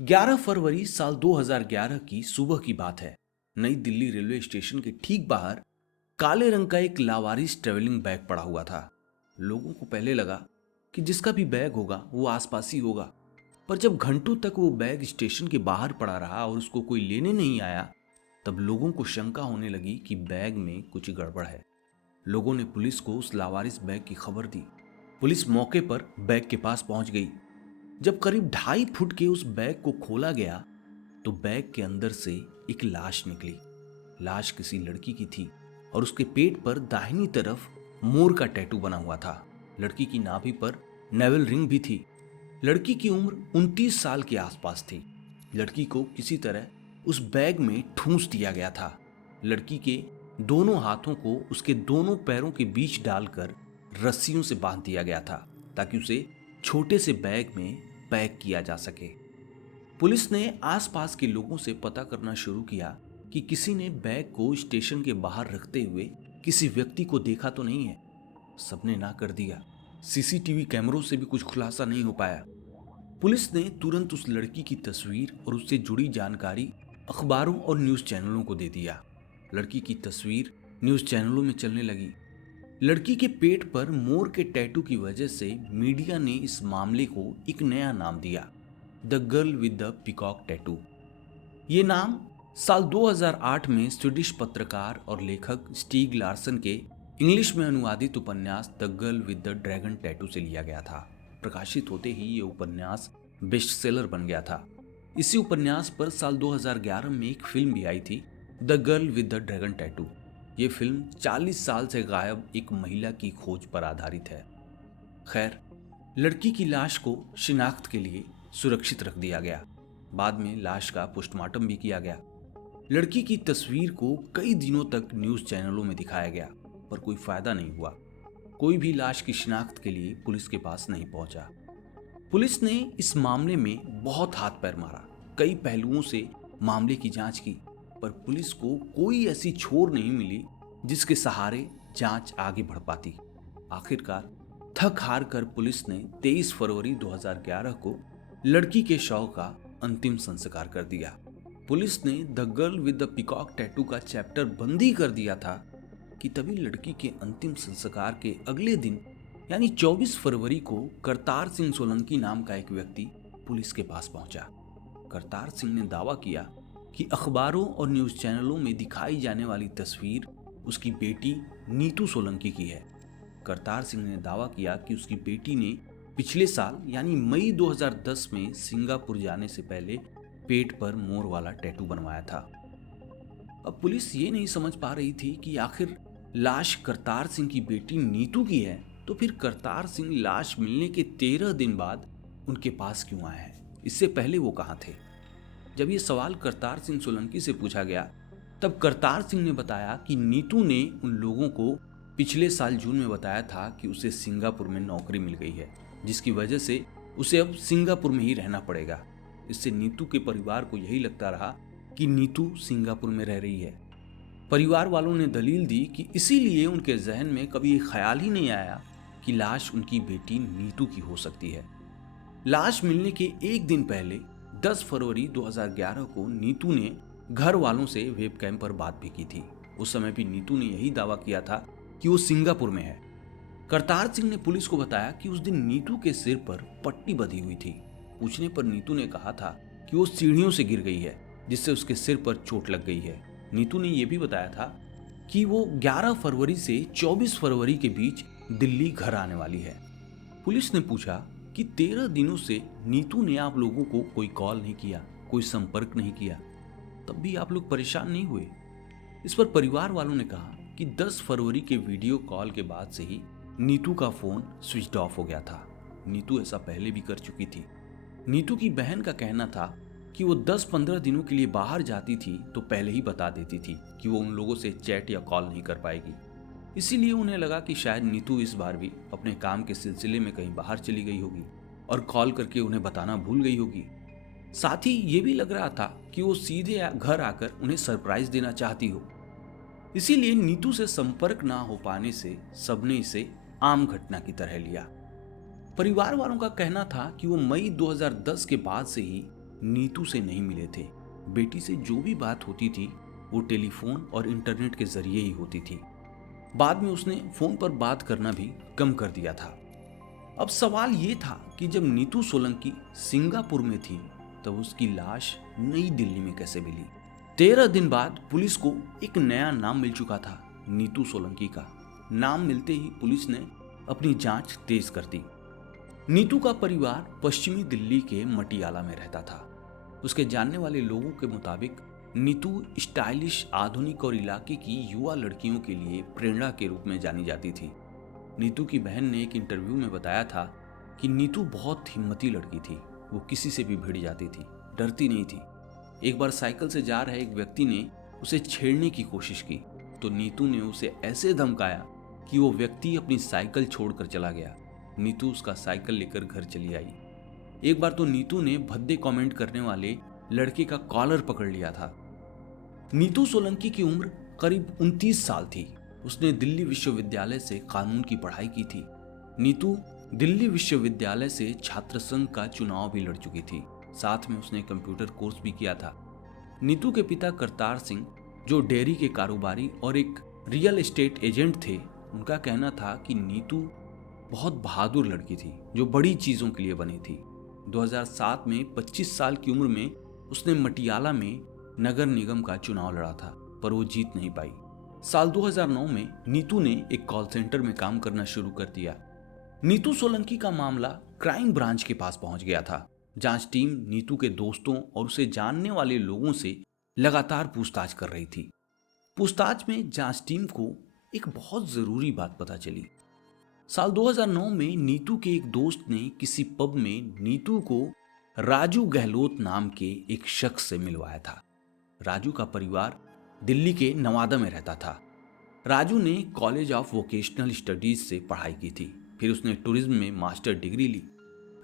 11 फरवरी साल 2011 की सुबह की बात है। नई दिल्ली रेलवे स्टेशन के ठीक बाहर काले रंग का एक लावारिस ट्रेवलिंग बैग पड़ा हुआ था। लोगों को पहले लगा कि जिसका भी बैग होगा वो आसपास ही होगा, पर जब घंटों तक वो बैग स्टेशन के बाहर पड़ा रहा और उसको कोई लेने नहीं आया, तब लोगों को शंका होने लगी कि बैग में कुछ गड़बड़ है। लोगों ने पुलिस को उस लावारिस बैग की खबर दी। पुलिस मौके पर बैग के पास पहुंच गई। जब करीब 2.5 फुट के उस बैग को खोला गया तो बैग के अंदर से एक लाश निकली। लाश किसी लड़की की थी और उसके पेट पर दाहिनी तरफ मोर का टैटू बना हुआ था। लड़की की नाभि पर नेवल रिंग भी थी। लड़की की उम्र 29 साल के आसपास थी। लड़की को किसी तरह उस बैग में ठूंस दिया गया था। लड़की के दोनों हाथों को उसके दोनों पैरों के बीच डालकर रस्सियों से बांध दिया गया था ताकि उसे छोटे से बैग में पैक किया जा सके। पुलिस ने आसपास के लोगों से पता करना शुरू किया कि किसी ने बैग को स्टेशन के बाहर रखते हुए किसी व्यक्ति को देखा तो नहीं है। सबने ना कर दिया। सीसीटीवी कैमरों से भी कुछ खुलासा नहीं हो पाया। पुलिस ने तुरंत उस लड़की की तस्वीर और उससे जुड़ी जानकारी अखबारों और न्यूज चैनलों को दे दिया। लड़की की तस्वीर न्यूज चैनलों में चलने लगी। लड़की के पेट पर मोर के टैटू की वजह से मीडिया ने इस मामले को एक नया नाम दिया, the girl with the peacock tattoo. ये नाम साल 2008 में स्वीडिश पत्रकार और लेखक स्टीग लार्सन के इंग्लिश में अनुवादित उपन्यास the girl with the dragon tattoo से लिया गया था। प्रकाशित होते ही ये उपन्यास बेस्ट सेलर बन गया था। इसी उपन्यास पर साल 2011 में एक फिल्म भी आई थी, the girl with the dragon tattoo. ये फिल्म 40 साल से गायब एक महिला की खोज पर आधारित है। खैर, लड़की की लाश को शिनाख्त के लिए सुरक्षित रख दिया गया। बाद में लाश का पोस्टमार्टम भी किया गया। लड़की की तस्वीर को कई दिनों तक न्यूज चैनलों में दिखाया गया, पर कोई फायदा नहीं हुआ। कोई भी लाश की शिनाख्त के लिए पुलिस के पास नहीं पहुंचा। पुलिस ने इस मामले में बहुत हाथ पैर मारा, कई पहलुओं से मामले की जांच की, पर पुलिस को कोई ऐसी छोर नहीं मिली जिसके सहारे जांच आगे बढ़ पाती। आखिरकार थक हार कर पुलिस ने 23 फरवरी 2011 को लड़की के शव का अंतिम संस्कार कर दिया। पुलिस ने the girl with the peacock tattoo का चैप्टर बंद ही कर दिया था कि तभी लड़की के अंतिम संस्कार के अगले दिन यानी 24 फरवरी को करतार सिंह सोलंकी नाम का एक व्यक्ति पुलिस के पास पहुंचा। करतार सिंह ने दावा किया कि अखबारों और न्यूज चैनलों में दिखाई जाने वाली तस्वीर उसकी बेटी नीतू सोलंकी की है। करतार सिंह ने दावा किया कि उसकी बेटी ने पिछले साल यानी मई 2010 में सिंगापुर जाने से पहले पेट पर मोर वाला टैटू बनवाया था। अब पुलिस ये नहीं समझ पा रही थी कि आखिर लाश करतार सिंह की बेटी नीतू की है, तो फिर करतार सिंह लाश मिलने के 13 दिन बाद उनके पास क्यों आए हैं? इससे पहले वो कहाँ थे? जब ये सवाल करतार सिंह सोलंकी से पूछा गया, तब करतार सिंह ने बताया कि नीतू ने उन लोगों को पिछले साल जून में बताया था कि उसे सिंगापुर में नौकरी मिल गई है, जिसकी वजह से उसे अब सिंगापुर में ही रहना पड़ेगा। इससे नीतू के परिवार को यही लगता रहा कि नीतू सिंगापुर में रह रही है। परिवार वालों ने दलील दी कि इसीलिए उनके जहन में कभी ये ख्याल ही नहीं आया कि लाश उनकी बेटी नीतू की हो सकती है। लाश मिलने के एक दिन पहले 10 फरवरी 2011 को नीतू ने घर वालों से वेबकैम पर बात भी की थी। उस समय भी नीतू ने यही दावा किया था कि वो सिंगापुर में है। करतार सिंह ने पुलिस को बताया कि उस दिन नीतू के सिर पर पट्टी बंधी हुई थी। पूछने पर नीतू ने कहा था कि वो सीढ़ियों से गिर गई है, जिससे उसके सिर पर चोट लग गई है। नीतू ने यह भी बताया था कि वो 11 फरवरी से 24 फरवरी के बीच दिल्ली घर आने वाली है। पुलिस ने पूछा कि 13 दिनों से नीतू ने आप लोगों को कोई कॉल नहीं किया, कोई संपर्क नहीं किया, तब भी आप लोग परेशान नहीं हुए? इस पर परिवार वालों ने कहा कि 10 फरवरी के वीडियो कॉल के बाद से ही नीतू का फोन स्विच ऑफ हो गया था। नीतू ऐसा पहले भी कर चुकी थी। नीतू की बहन का कहना था कि वो 10-15 दिनों के लिए बाहर जाती थी तो पहले ही बता देती थी कि वो उन लोगों से चैट या कॉल नहीं कर पाएगी। इसीलिए उन्हें लगा कि शायद नीतू इस बार भी अपने काम के सिलसिले में कहीं बाहर चली गई होगी और कॉल करके उन्हें बताना भूल गई होगी। साथ ही ये भी लग रहा था कि वो सीधे घर आकर उन्हें सरप्राइज देना चाहती हो। इसीलिए नीतू से संपर्क ना हो पाने से सबने इसे आम घटना की तरह लिया। परिवार वालों का कहना था कि वो मई 2010 के बाद से ही नीतू से नहीं मिले थे। बेटी से जो भी बात होती थी वो टेलीफोन और इंटरनेट के जरिए ही होती थी। बाद में उसने फोन पर बात करना भी कम कर दिया था। अब सवाल ये था कि जब नीतू सोलंकी सिंगापुर में थी तब उसकी लाश नई दिल्ली में कैसे मिली। 13 दिन बाद पुलिस को एक नया नाम मिल चुका था, नीतू सोलंकी का। नाम मिलते ही पुलिस ने अपनी जांच तेज कर दी। नीतू का परिवार पश्चिमी दिल्ली के मटियाला में रहता था। उसके जानने वाले लोगों के मुताबिक नीतू स्टाइलिश, आधुनिक और इलाके की युवा लड़कियों के लिए प्रेरणा के रूप में जानी जाती थी। नीतू की बहन ने एक इंटरव्यू में बताया था कि नीतू बहुत हिम्मती लड़की थी। वो किसी से भी भिड़ जाती थी, डरती नहीं थी। एक बार साइकिल से जा रहे एक व्यक्ति ने उसे छेड़ने की कोशिश की तो नीतू ने उसे ऐसे धमकाया कि वो व्यक्ति अपनी साइकिल छोड़कर चला गया। नीतू उसका साइकिल लेकर घर चली आई। एक बार तो नीतू ने भद्दे कमेंट करने वाले लड़के का कॉलर पकड़ लिया था। नीतू सोलंकी की उम्र करीब 29 साल थी। उसने दिल्ली विश्वविद्यालय से कानून की पढ़ाई की थी। नीतू दिल्ली विश्वविद्यालय से छात्र संघ का चुनाव भी लड़ चुकी थी। साथ में उसने कंप्यूटर कोर्स भी किया था। नीतू के पिता करतार सिंह, जो डेयरी के कारोबारी और एक रियल एस्टेट एजेंट थे, उनका कहना था कि नीतू बहुत बहादुर लड़की थी जो बड़ी चीजों के लिए बनी थी। 2007 में 25 साल की उम्र में उसने मटियाला में नगर निगम का चुनाव लड़ा था, पर वो जीत नहीं पाई। साल 2009 में नीतू ने एक कॉल सेंटर में काम करना शुरू कर दिया। नीतू सोलंकी का मामला क्राइम ब्रांच के पास पहुंच गया था। जांच टीम नीतू के दोस्तों और उसे जानने वाले लोगों से लगातार पूछताछ कर रही थी। पूछताछ में जांच टीम को एक बहुत जरूरी बात पता चली। साल 2009 में नीतू के एक दोस्त ने किसी पब में नीतू को राजू गहलोत नाम के एक शख्स से मिलवाया था। राजू का परिवार दिल्ली के नवादा में रहता था। राजू ने कॉलेज ऑफ वोकेशनल स्टडीज से पढ़ाई की थी, फिर उसने टूरिज्म में मास्टर डिग्री ली।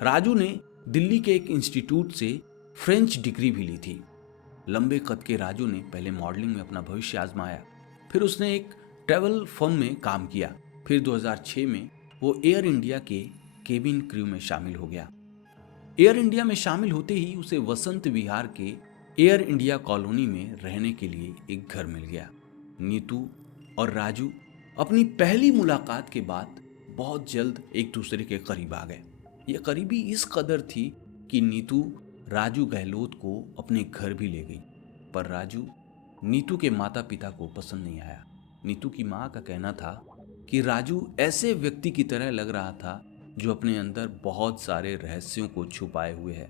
राजू ने दिल्ली के एक इंस्टीट्यूट से फ्रेंच डिग्री भी ली थी। लंबे कद के राजू ने पहले मॉडलिंग में अपना भविष्य आजमाया, फिर उसने एक ट्रैवल फर्म में काम किया। फिर 2006 में वो एयर इंडिया के केबिन क्रू में शामिल हो गया। एयर इंडिया में शामिल होते ही उसे वसंत विहार के एयर इंडिया कॉलोनी में रहने के लिए एक घर मिल गया। नीतू और राजू अपनी पहली मुलाकात के बाद बहुत जल्द एक दूसरे के करीब आ गए। ये करीबी इस कदर थी कि नीतू राजू गहलोत को अपने घर भी ले गई, पर राजू नीतू के माता पिता को पसंद नहीं आया। नीतू की माँ का कहना था कि राजू ऐसे व्यक्ति की तरह लग रहा था जो अपने अंदर बहुत सारे रहस्यों को छुपाए हुए है।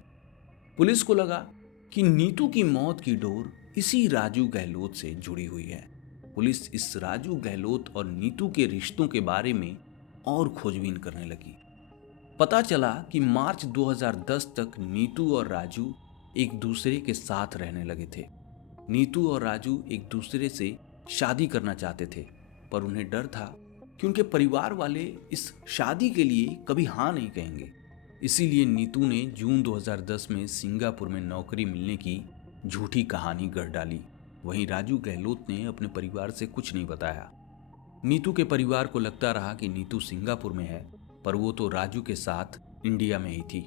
पुलिस को लगा कि नीतू की मौत की डोर इसी राजू गहलोत से जुड़ी हुई है। पुलिस इस राजू गहलोत और नीतू के रिश्तों के बारे में और खोजबीन करने लगी। पता चला कि मार्च 2010 तक नीतू और राजू एक दूसरे के साथ रहने लगे थे। नीतू और राजू एक दूसरे से शादी करना चाहते थे, पर उन्हें डर था कि उनके परिवार वाले इस शादी के लिए कभी हाँ नहीं कहेंगे। इसीलिए नीतू ने जून 2010 में सिंगापुर में नौकरी मिलने की झूठी कहानी गढ़ डाली। वहीं राजू गहलोत ने अपने परिवार से कुछ नहीं बताया। नीतू के परिवार को लगता रहा कि नीतू सिंगापुर में है, पर वो तो राजू के साथ इंडिया में ही थी।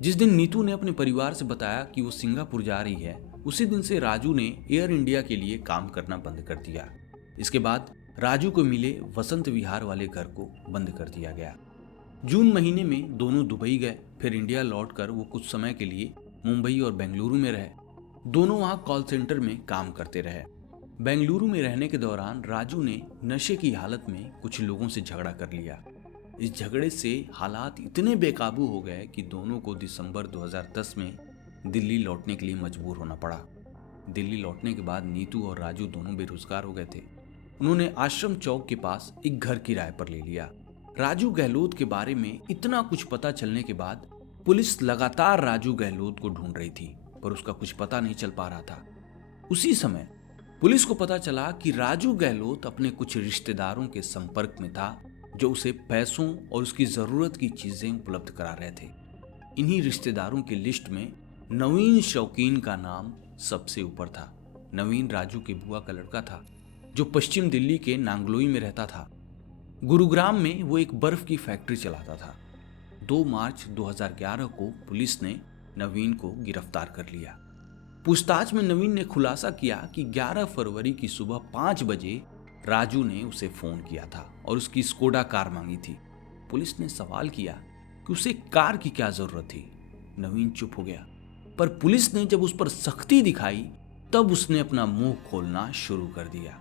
जिस दिन नीतू ने अपने परिवार से बताया कि वो सिंगापुर जा रही है, उसी दिन से राजू ने एयर इंडिया के लिए काम करना बंद कर दिया। इसके बाद राजू को मिले वसंत विहार वाले घर को बंद कर दिया गया। जून महीने में दोनों दुबई गए, फिर इंडिया लौटकर वो कुछ समय के लिए मुंबई और बेंगलुरु में रहे। दोनों वहां कॉल सेंटर में काम करते रहे। बेंगलुरु में रहने के दौरान राजू ने नशे की हालत में कुछ लोगों से झगड़ा कर लिया। इस झगड़े से हालात इतने बेकाबू हो गए कि दोनों को दिसंबर 2010 में दिल्ली लौटने के लिए मजबूर होना पड़ा। दिल्ली लौटने के बाद नीतू और राजू दोनों बेरोजगार हो गए थे। उन्होंने आश्रम चौक के पास एक घर किराए पर ले लिया। राजू गहलोत के बारे में इतना कुछ पता चलने के बाद पुलिस लगातार राजू गहलोत को ढूंढ रही थी, पर उसका कुछ पता नहीं चल पा रहा था। उसी समय पुलिस को पता चला कि राजू गहलोत अपने कुछ रिश्तेदारों के संपर्क में था जो उसे पैसों और उसकी जरूरत की चीजें उपलब्ध करा रहे थे। इन्हीं रिश्तेदारों की लिस्ट में नवीन शौकीन का नाम सबसे ऊपर था। नवीन राजू के बुआ का लड़का था जो पश्चिम दिल्ली के नांगलोई में रहता था। गुरुग्राम में वो एक बर्फ की फैक्ट्री चलाता था। 2 मार्च 2011 को पुलिस ने नवीन को गिरफ्तार कर लिया। पूछताछ में नवीन ने खुलासा किया कि 11 फरवरी की सुबह 5 बजे राजू ने उसे फोन किया था और उसकी स्कोडा कार मांगी थी। पुलिस ने सवाल किया कि उसे कार की क्या जरूरत थी। नवीन चुप हो गया, पर पुलिस ने जब उस पर सख्ती दिखाई तब उसने अपना मुंह खोलना शुरू कर दिया।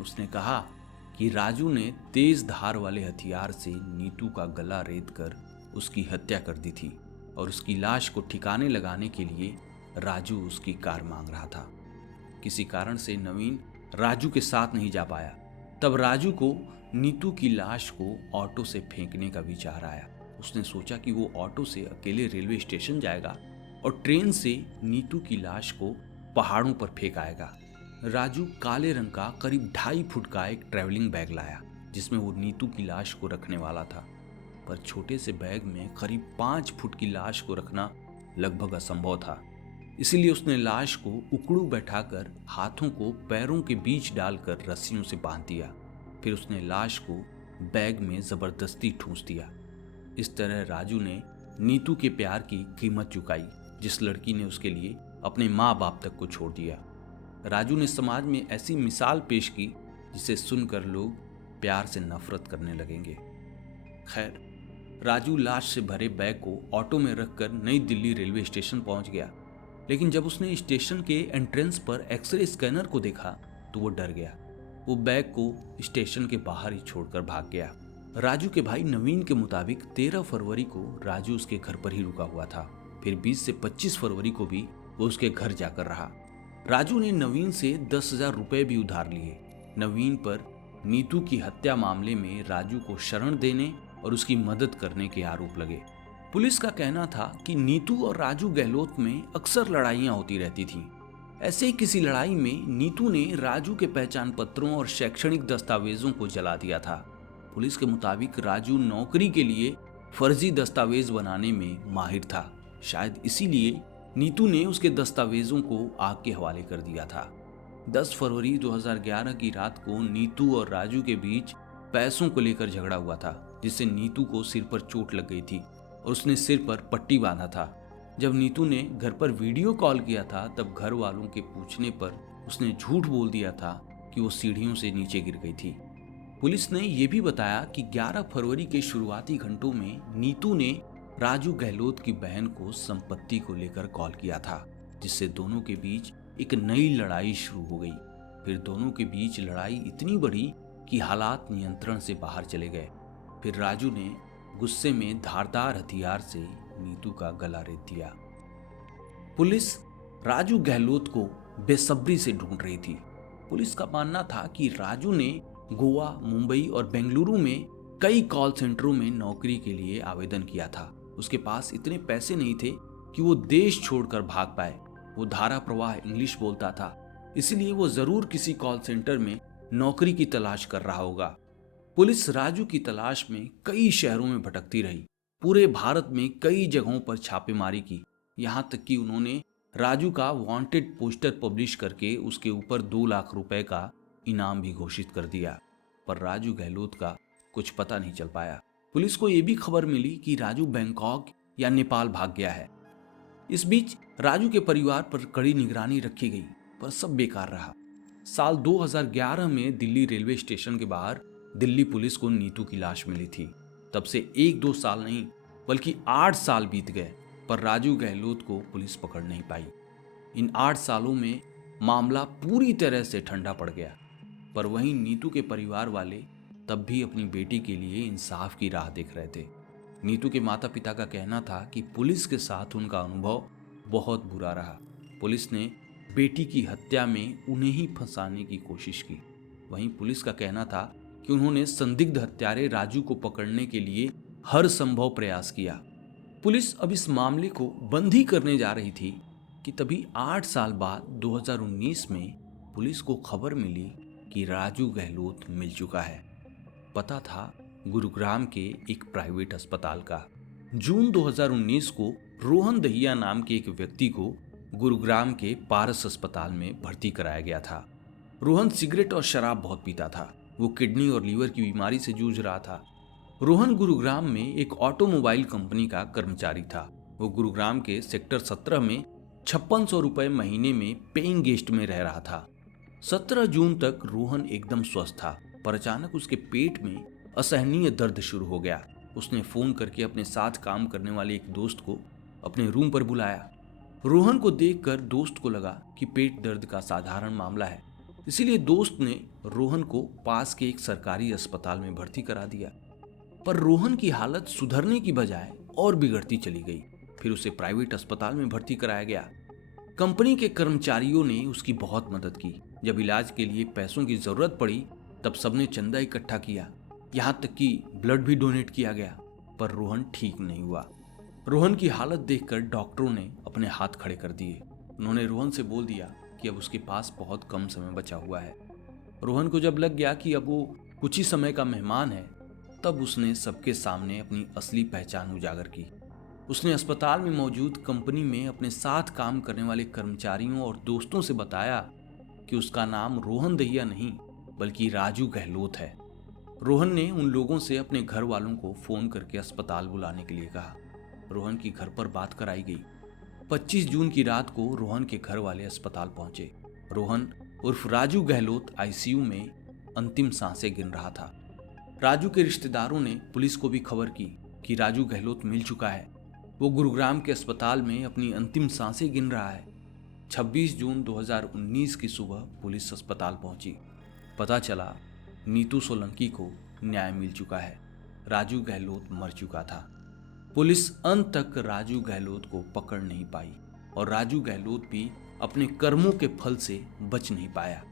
उसने कहा कि राजू ने तेज धार वाले हथियार से नीतू का गला रेत कर उसकी हत्या कर दी थी और उसकी लाश को ठिकाने लगाने के लिए राजू उसकी कार मांग रहा था। किसी कारण से नवीन राजू के साथ नहीं जा पाया। तब राजू को नीतू की लाश को ऑटो से फेंकने का विचार आया। उसने सोचा कि वो ऑटो से अकेले रेलवे स्टेशन जाएगा और ट्रेन से नीतू की लाश को पहाड़ों पर फेंक आएगा। राजू काले रंग का करीब 2.5 फुट का एक ट्रैवलिंग बैग लाया जिसमें वो नीतू की लाश को रखने वाला था, पर छोटे से बैग में करीब 5 फुट की लाश को रखना लगभग असंभव था। इसीलिए उसने लाश को उकड़ू बैठाकर हाथों को पैरों के बीच डालकर रस्सियों से बांध दिया। फिर उसने लाश को बैग में जबरदस्ती ठूंस दिया। इस तरह राजू ने नीतू के प्यार की कीमत चुकाई, जिस लड़की ने उसके लिए अपने माँ बाप तक को छोड़ दिया। राजू ने समाज में ऐसी मिसाल पेश की जिसे सुनकर लोग प्यार से नफरत करने लगेंगे। खैर, राजू लाश से भरे बैग को ऑटो में रखकर नई दिल्ली रेलवे स्टेशन पहुंच गया, लेकिन जब उसने स्टेशन के एंट्रेंस पर एक्सरे स्कैनर को देखा तो वो डर गया। वो बैग को स्टेशन के बाहर ही छोड़कर भाग गया। राजू के भाई नवीन के मुताबिक 13 फरवरी को राजू उसके घर पर ही रुका हुआ था। फिर 20 से 25 फरवरी को भी वो उसके घर जाकर रहा। राजू ने नवीन से 10,000 रुपए भी उधार लिए। नवीन पर नीतू की हत्या मामले में राजू को शरण देने और उसकी मदद करने के आरोप लगे। पुलिस का कहना था कि नीतू और राजू गहलोत में अक्सर लड़ाइयां होती रहती थीं। ऐसे ही किसी लड़ाई में नीतू ने राजू के पहचान पत्रों और शैक्षणिक दस्तावेजों को जला दिया था। पुलिस के मुताबिक राजू नौकरी के लिए फर्जी दस्तावेज बनाने में माहिर था। शायद इसीलिए नीतू ने उसके दस्तावेजों को आग के हवाले कर दिया था। 10 फरवरी 2011 की रात को नीतू और राजू के बीच पैसों को लेकर झगड़ा हुआ था, जिससे नीतू को सिर पर चोट लग गई थी और उसने सिर पर पट्टी बांधा था। जब नीतू ने घर पर वीडियो कॉल किया था तब घर वालों के पूछने पर उसने झूठ बोल दिया था कि वो सीढ़ियों से नीचे गिर गई थी। पुलिस ने यह भी बताया कि 11 फरवरी के शुरुआती घंटों में नीतू ने राजू गहलोत की बहन को संपत्ति को लेकर कॉल किया था, जिससे दोनों के बीच एक नई लड़ाई शुरू हो गई। फिर दोनों के बीच लड़ाई इतनी बढ़ी कि हालात नियंत्रण से बाहर चले गए। फिर राजू ने गुस्से में धारदार हथियार से नीतू का गला रेत दिया। पुलिस राजू गहलोत को बेसब्री से ढूंढ रही थी। पुलिस का मानना था कि राजू ने गोवा, मुंबई और बेंगलुरु में कई कॉल सेंटरों में नौकरी के लिए आवेदन किया था। उसके पास इतने पैसे नहीं थे कि वो देश छोड़कर भाग पाए। वो धारा प्रवाह इंग्लिश बोलता था, इसलिए वो जरूर किसी कॉल सेंटर में नौकरी की तलाश कर रहा होगा। पुलिस राजू की तलाश में कई शहरों में भटकती रही। पूरे भारत में कई जगहों पर छापेमारी की। यहाँ तक कि उन्होंने राजू का वांटेड पोस्टर पब्लिश करके उसके ऊपर 2 लाख रुपए का इनाम भी घोषित कर दिया, पर राजू गहलोत का कुछ पता नहीं चल पाया। पुलिस को यह भी खबर मिली कि राजू बैंकॉक या नेपाल भाग गया है। इस बीच राजू के परिवार पर कड़ी निगरानी रखी गई, पर सब बेकार रहा। साल 2011 में दिल्ली रेलवे स्टेशन के बाहर दिल्ली पुलिस को नीतू की लाश मिली थी। तब से 1-2 साल नहीं बल्कि 8 साल बीत गए, पर राजू गहलोत को पुलिस पकड़ नहीं पाई। इन 8 सालों में मामला पूरी तरह से ठंडा पड़ गया, पर वहीं नीतू के परिवार वाले तब भी अपनी बेटी के लिए इंसाफ की राह देख रहे थे। नीतू के माता पिता का कहना था कि पुलिस के साथ उनका अनुभव बहुत बुरा रहा। पुलिस ने बेटी की हत्या में उन्हें ही फंसाने की कोशिश की। वहीं पुलिस का कहना था कि उन्होंने संदिग्ध हत्यारे राजू को पकड़ने के लिए हर संभव प्रयास किया। पुलिस अब इस मामले को बंद ही करने जा रही थी कि तभी 8 साल बाद 2019 में पुलिस को खबर मिली कि राजू गहलोत मिल चुका है। पता था गुरुग्राम के एक प्राइवेट अस्पताल का। जून 2019 को रोहन दहिया नाम के एक व्यक्ति को गुरुग्राम के पारस अस्पताल में भर्ती कराया गया था। रोहन सिगरेट और शराब बहुत पीता था। वो किडनी और लीवर की बीमारी से जूझ रहा था। रोहन गुरुग्राम में एक ऑटोमोबाइल कंपनी का कर्मचारी था। वो गुरुग्राम के सेक्टर 17 में 5600 रुपए महीने में पेइंग गेस्ट में रह रहा था। 17 जून तक रोहन एकदम स्वस्थ था, पर अचानक उसके पेट में असहनीय दर्द शुरू हो गया। उसने फोन करके अपने साथ काम करने वाले एक दोस्त को अपने रूम पर बुलाया। रोहन को देखकर दोस्त को लगा कि पेट दर्द का साधारण मामला है, इसीलिए दोस्त ने रोहन को पास के एक सरकारी अस्पताल में भर्ती करा दिया। पर रोहन की हालत सुधरने की बजाय और बिगड़ती चली गई। फिर उसे प्राइवेट अस्पताल में भर्ती कराया गया। कंपनी के कर्मचारियों ने उसकी बहुत मदद की। जब इलाज के लिए पैसों की जरूरत पड़ी तब सबने चंदा इकट्ठा किया, यहाँ तक कि ब्लड भी डोनेट किया गया, पर रोहन ठीक नहीं हुआ। रोहन की हालत देखकर डॉक्टरों ने अपने हाथ खड़े कर दिए। उन्होंने रोहन से बोल दिया कि अब उसके पास बहुत कम समय बचा हुआ है। रोहन को जब लग गया कि अब वो कुछ ही समय का मेहमान है, तब उसने सबके सामने अपनी असली पहचान उजागर की। उसने अस्पताल में मौजूद कंपनी में अपने साथ काम करने वाले कर्मचारियों और दोस्तों से बताया कि उसका नाम रोहन दहिया नहीं बल्कि राजू गहलोत है। रोहन ने उन लोगों से अपने घर वालों को फोन करके अस्पताल बुलाने के लिए कहा। रोहन की घर पर बात कराई गई। 25 जून की रात को रोहन के घर वाले अस्पताल पहुंचे। रोहन उर्फ राजू गहलोत आईसीयू में अंतिम सांसें गिन रहा था। राजू के रिश्तेदारों ने पुलिस को भी खबर की कि राजू गहलोत मिल चुका है। वो गुरुग्राम के अस्पताल में अपनी अंतिम सांसें गिन रहा है। 26 जून 2019 की सुबह पुलिस अस्पताल पहुंची। पता चला नीतू सोलंकी को न्याय मिल चुका है। राजू गहलोत मर चुका था। पुलिस अंत तक राजू गहलोत को पकड़ नहीं पाई और राजू गहलोत भी अपने कर्मों के फल से बच नहीं पाया।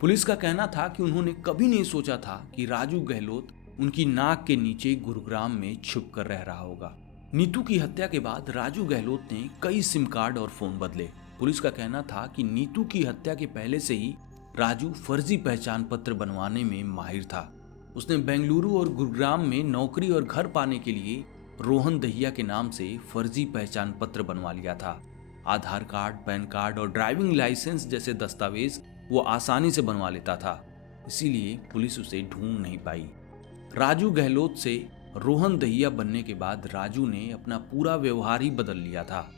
पुलिस का कहना था कि उन्होंने कभी नहीं सोचा था कि राजू गहलोत उनकी नाक के नीचे गुरुग्राम में छुप कर रह रहा होगा। नीतू की हत्या के बाद राजू गहलोत ने कई सिम कार्ड और फोन बदले। पुलिस का कहना था कि नीतू की हत्या के पहले से ही राजू फर्जी पहचान पत्र बनवाने में माहिर था। उसने बेंगलुरु और गुरुग्राम में नौकरी और घर पाने के लिए रोहन दहिया के नाम से फर्जी पहचान पत्र बनवा लिया था। आधार कार्ड, पैन कार्ड और ड्राइविंग लाइसेंस जैसे दस्तावेज वो आसानी से बनवा लेता था, इसीलिए पुलिस उसे ढूंढ नहीं पाई। राजू गहलोत से रोहन दहिया बनने के बाद राजू ने अपना पूरा व्यवहार ही बदल लिया था।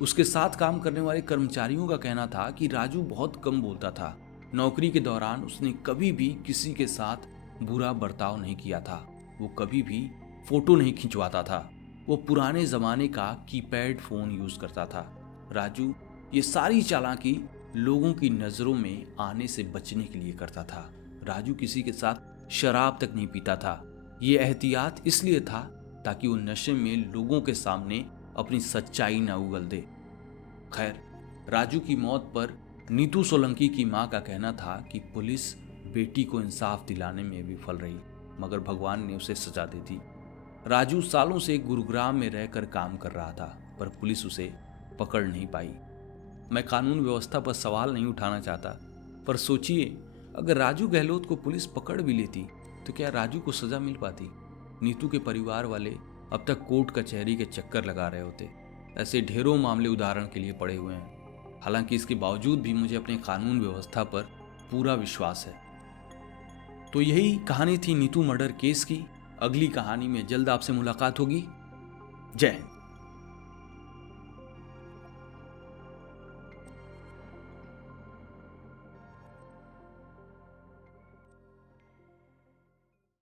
उसके साथ काम करने वाले कर्मचारियों का कहना था कि राजू बहुत कम बोलता था। नौकरी के दौरान उसने कभी भी किसी के साथ बुरा बर्ताव नहीं किया था। वो कभी भी फोटो नहीं खिंचवाता था। वो पुराने जमाने का कीपैड फोन यूज करता था। राजू ये सारी चालाकी लोगों की नजरों में आने से बचने के लिए करता था। राजू किसी के साथ शराब तक नहीं पीता था। ये एहतियात इसलिए था ताकि वो नशे में लोगों के सामने अपनी सच्चाई न उगल दे। खैर, राजू की मौत पर नीतू सोलंकी की मां का कहना था कि पुलिस बेटी को इंसाफ दिलाने में विफल रही, मगर भगवान ने उसे सजा दे दी। राजू सालों से गुरुग्राम में रहकर काम कर रहा था, पर पुलिस उसे पकड़ नहीं पाई। मैं कानून व्यवस्था पर सवाल नहीं उठाना चाहता, पर सोचिए अगर राजू गहलोत को पुलिस पकड़ भी लेती तो क्या राजू को सजा मिल पाती? नीतू के परिवार वाले अब तक कोर्ट कचहरी के चक्कर लगा रहे होते। ऐसे ढेरों मामले उदाहरण के लिए पड़े हुए हैं। हालांकि इसके बावजूद भी मुझे अपने कानून व्यवस्था पर पूरा विश्वास है। तो यही कहानी थी नीतू मर्डर केस की। अगली कहानी में जल्द आपसे मुलाकात होगी। जय हिंद।